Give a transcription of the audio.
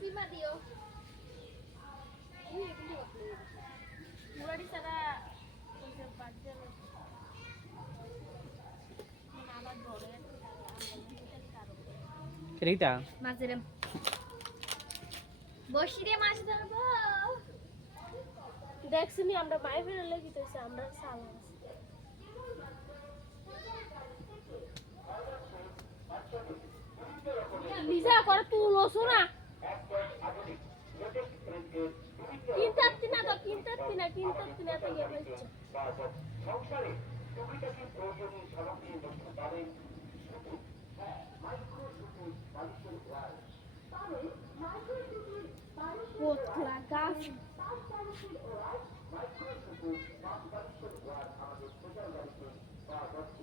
Pima Dio. Mula di sana konservasi menambah dolar. Cerita. Masih বসি রে মাছ ধরবো দেখছিনি আমরা পাই ফেলে লেগেছি আমরা সাল লিজা করে তুলছো না কিনতে না তো কিনতে না তো ইয়ে হচ্ছে সংসারে টুকিটা কি প্রয়োজনীয় সামগ্রী দেখতে পারেন শুধু মাইক্রো শুধু বালিশের ওয়াল তবে মাইক্রো শুধু কোতলা গাছ মাইক্রো শুধু বালিশের ওয়াল আমাদের সোশ্যাল বাড়িতে পাওয়া যাচ্ছে